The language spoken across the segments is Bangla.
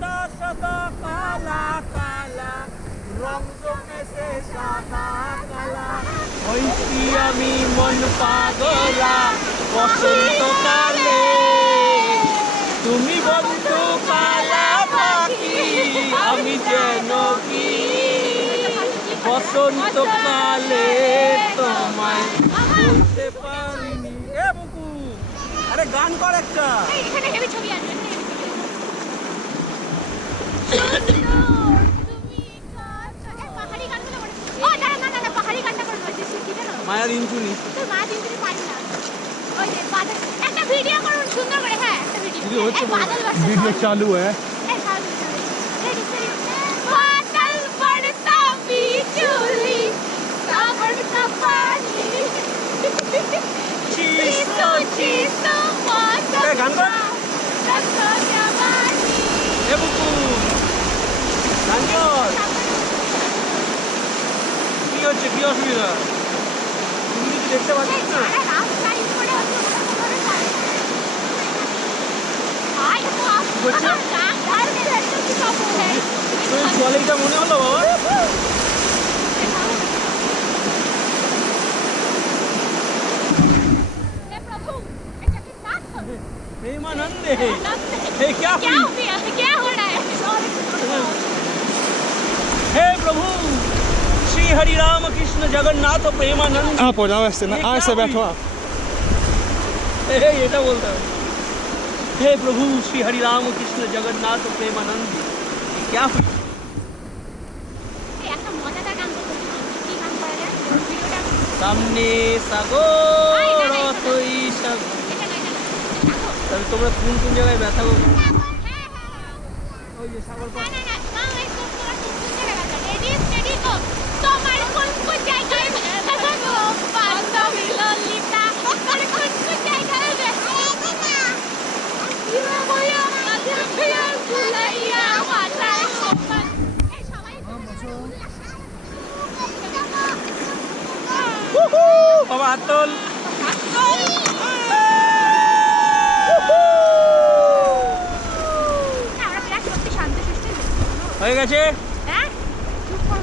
সাদা সাদা কালা কালা রং জমেছে সাদা কালা হইছি আমি মন পাগলা বসন্তকালে তুমি বন্ধু কালা পাখি আমি যেন কি বসন্তকালে তোমায় বলতে পারিনি। এ বুকু আরে গান কর একটা। এখানে হেভি ছবি আছে, পাহাড়ি গানগুলো মনে ও না না না পাহাড়ি গানটা করে হচ্ছে কি জানো মায়া ইঞ্চুনি তোর মা দিনই পারি না ওই যে বাদল একটা ভিডিও করুন সুন্দর করে। হ্যাঁ একটা ভিডিও হচ্ছে ভিডিও চালু है बादल बरसा बिजली सावन का पानी चीसो चीसो मौसम गान कर। रखो जवानी এ বুকু গান কর। কি হচ্ছে কি অসুবিধা তুমি কিছু দেখতে পাচ্ছিস না? सारा रास्ता इस पड़े होते हाय वो आप गान में लड़कों की शॉप है তো এই জলেইটা মনে হলো বাবা। हे प्रभु अच्छा के साथ प्रेमानंद है हे क्या क्या हो गया क्या हो रहा है हे प्रभु श्री हरि राम कृष्ण जगन्नाथ प्रेमानंद। आप हो जाओ ऐसे ना ऐसे बैठो आप। ये बोलता है हे प्रभु श्री हरि राम कृष्ण जगन्नाथ प्रेमानंद। ये क्या हुई? একটা মজাদার গান করতে কি গান করা যায় ভিডিওটা সামনে সাগর তুই সব এখানে তবে তোমরা কোন কোন জায়গায় ব্যথা করো? হ্যাঁ ওই যে সাগর না না না না এই তো তোরা কোন জায়গায় রেডি স্টেডি তো তোমার কোন কোন জায়গায় ব্যথা গো বান্ধবী ললিতা তোমার কোন কোন জায়গায় ব্যথা ইয়া বয়া আদিয়া বুলাইয়া মাথা সোপান এই সবাই বাবা হাতল আমরা বিরাট সত্যি শান্ত সুষ্ঠু হয়ে গেছে। হ্যাঁ চুপ করো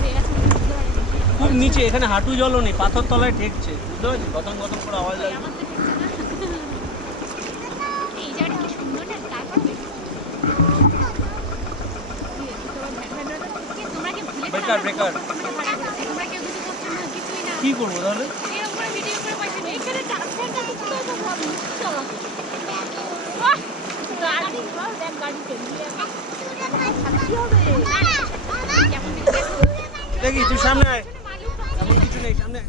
হয়ে গেছে খুব নিচে এখানে হাঁটু জলও নেই পাথর তলায় ঠেকছে বুঝতে পারছি গতম গতম করে আওয়াজ লাগে। আমার তো ঠেকছে না এই জায়গাটা কি সুন্দর না তারপর তোমরা কি ভুলে বেকার বেকার তোমরা কেউ কিছু করছো না কিছুই না কি করবো তাহলে? এরকম করে ভিডিও করে পয়সা নেই এখানে ডাক্তারটা কিছু তো ভাবি চলো বাহ গাড়ি দেখ গাড়ি চলিয়ে কি হবে কেমন দেখি তুই সামনে আয় এমন কিছু নেই সামনে